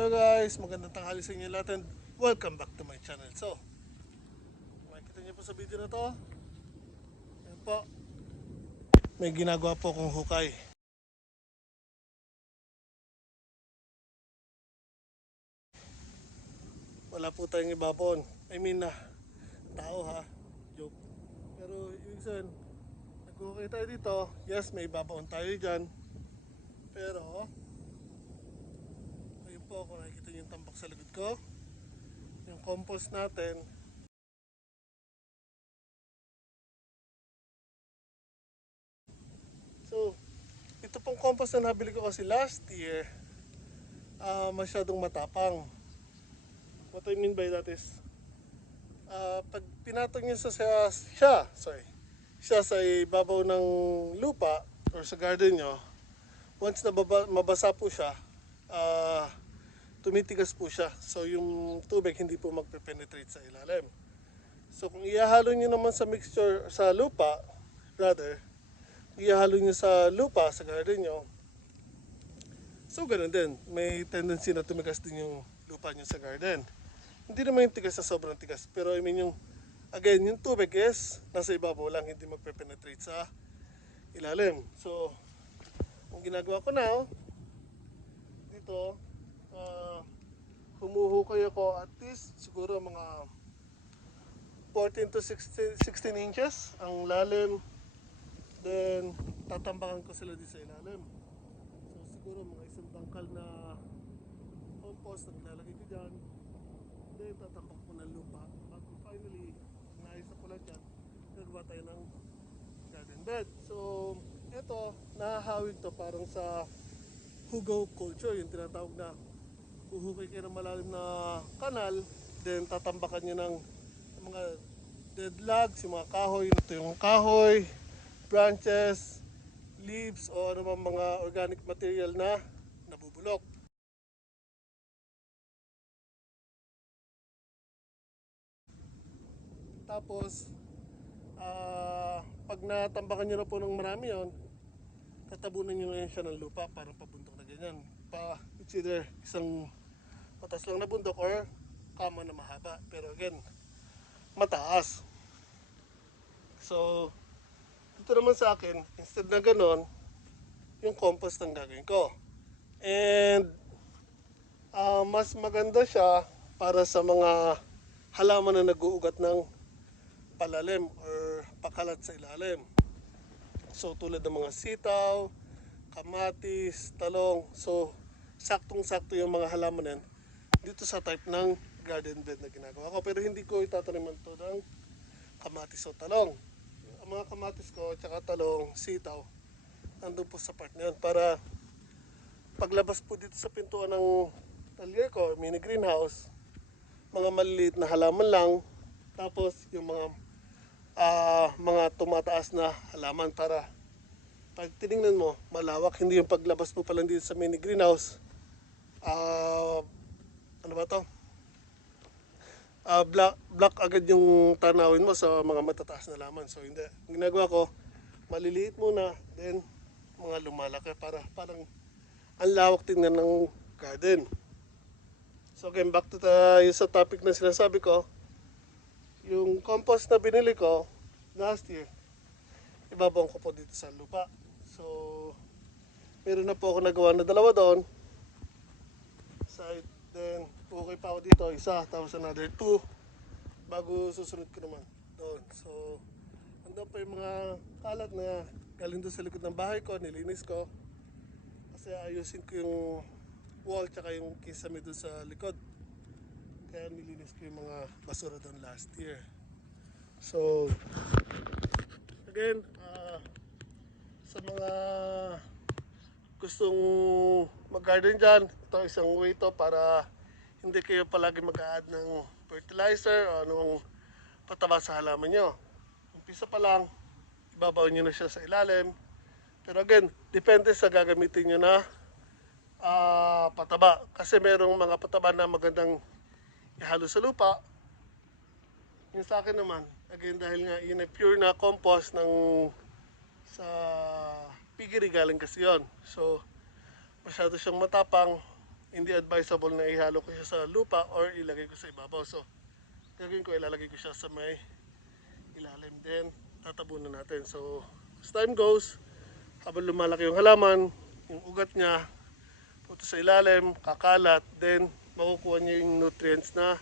Hello guys, magandang tanghali sa inyo lahat and welcome back to my channel. So, makikita niyo po sa video na to. Ayan po. May ginagawa po akong hukay. Wala po tayong ibabon. I mean na, tao ha. Joke. Pero yung isa, nag-hukay tayo dito. Yes, may ibabaon tayo dyan. Pero, po, kung nakikita niyo yung tambak sa likod ko. Yung compost natin. So, ito pong compost na nabili ko kasi last year, ah masyadong matapang. What I mean by that is, ah pag pinatong niyo sa, sa siya, sorry, siya sa ibabaw ng lupa or sa garden nyo, once na mabasa po siya, ah tumitigas po siya. So yung tubig hindi po magpe-penetrate sa ilalim. So kung ihahalo nyo naman sa mixture sa lupa, rather, ihahalo nyo sa lupa, sa garden nyo, so ganun din. May tendency na tumigas din yung lupa nyo sa garden. Hindi naman yung tigas sa sobrang tigas. Pero I mean yung, again, yung tubig is nasa ibabaw lang, hindi magpe-penetrate sa ilalim. So, ang ginagawa ko now, dito, uh, humuhukay ako at least siguro mga 14 to 16, 16 inches ang lalim. Then, tatambakan ko sila dito sa ilalim. So, siguro mga isang bangkal na compost na nilalagay ko dyan. Then, tatambak ko ng lupa. At finally, naayos na ko lang dyan, nagawa tayo ng garden bed. So, ito, nahahawig to parang sa hugaw culture, yung tinatawag na huhukay kayo ng malalim na kanal, then tatambakan nyo ng mga dead logs, yung mga kahoy, ito yung kahoy, branches, leaves, o ano mga organic material na nabubulok. Tapos, ah, pag natambakan nyo na po ng marami yon, tatabunan nyo ngayon siya ng lupa parang pabundok na ganyan. Pa, it's either isang matas lang na bundok or kama na mahaba. Pero again, mataas. So, dito naman sa akin, instead na ganon, yung compost ang gagawin ko. And, ah, mas maganda siya para sa mga halaman na nag-uugat ng palalim or pakalat sa ilalim. So tulad ng mga sitaw, kamatis, talong. So saktong-sakto yung mga halaman na yan dito sa type ng garden bed na ginagawa ko. Pero hindi ko itataniman to ng kamatis o talong. Ang mga kamatis ko, tsaka talong, sitaw, nandun po sa part na yan. Para paglabas po dito sa pintuan ng talyer ko, mini greenhouse, mga maliliit na halaman lang, tapos yung mga ah, mga tumataas na halaman para pag tiningnan mo, malawak. Hindi yung paglabas mo pa lang dito sa mini greenhouse. Ah, ano ba to? Ah, black, black agad yung tanawin mo sa mga matataas na laman. So hindi. Ginagawa ko, maliliit muna, then mga lumalaki para parang ang lawak tingnan ng garden. So again, back to tayo sa topic na sinasabi ko. Yung compost na binili ko last year, ibabang ko po dito sa lupa. So, meron na po ako nagawa na dalawa doon. Then okay pa ako dito, isa, tapos another two. Bago susunod ko naman doon. So, andun pa yung mga kalat na galing doon sa likod ng bahay ko, nilinis ko. Kasi ayusin ko yung wall tsaka yung kisame doon sa likod. Kaya nilinis ko yung mga basura doon last year. So, again, ah, sa mga gustong mag-garden dyan, ito isang way to para hindi kayo palagi mag-add ng fertilizer o anong pataba sa halaman nyo. Umpisa pa lang, ibabaw nyo na siya sa ilalim. Pero again, depende sa gagamitin nyo na ah, pataba. Kasi merong mga pataba na magandang ihalo sa lupa. Yung sa akin naman, again dahil nga yun ay pure na compost ng sa piggery galing kasi yon. So, masyado siyang matapang. hindi advisable na ihalo ko siya sa lupa or ilagay ko sa ibabaw. So, gagawin ko, ilalagay ko siya sa may ilalim din. Tatabunan natin. So, as time goes, habang lumalaki yung halaman, yung ugat niya, punta sa ilalim, kakalat, then makukuha niya yung nutrients na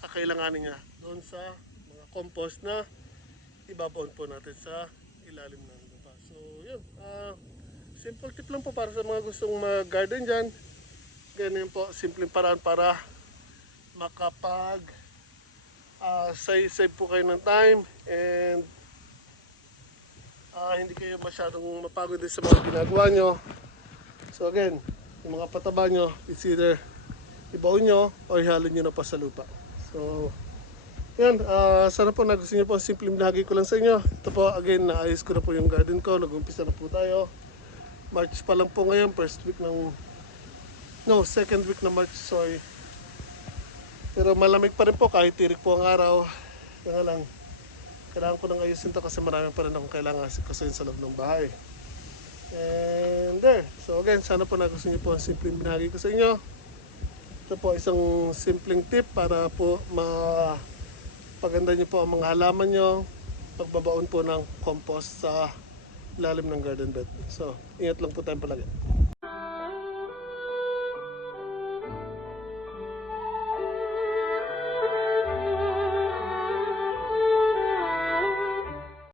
kakailanganin niya doon sa mga compost na ibabaon po natin sa ilalim ng lupa. So, yun. ah, simple tip lang po para sa mga gustong mag-garden dyan. Ganyan po, simpleng paraan para makapag ah, save, save po kayo ng time and ah, hindi kayo masyadong mapagod din sa mga ginagawa nyo. So again, yung mga pataba nyo, it's either ibaon nyo o ihalo nyo na pa sa lupa. So, yan, ah, sana po nagustuhan nyo po ang simpleng binahagi ko lang sa inyo. Ito po, again, naayos ko na po yung garden ko. Nag-umpisa na po tayo. March pa lang po ngayon, first week ng... No, second week na March, sorry. Pero malamig pa rin po kahit tirik po ang araw. Kaya lang, kailangan ko nang ayusin to kasi marami pa rin akong kailangan kasi sa loob ng bahay. And there. So again, sana po nagustuhan niyo po ang simpleng binahagi ko sa inyo. Ito po isang simpleng tip para po mapaganda niyo po ang mga halaman niyo. Pagbabaon po ng compost sa lalim ng garden bed. So, ingat lang po tayong palagi.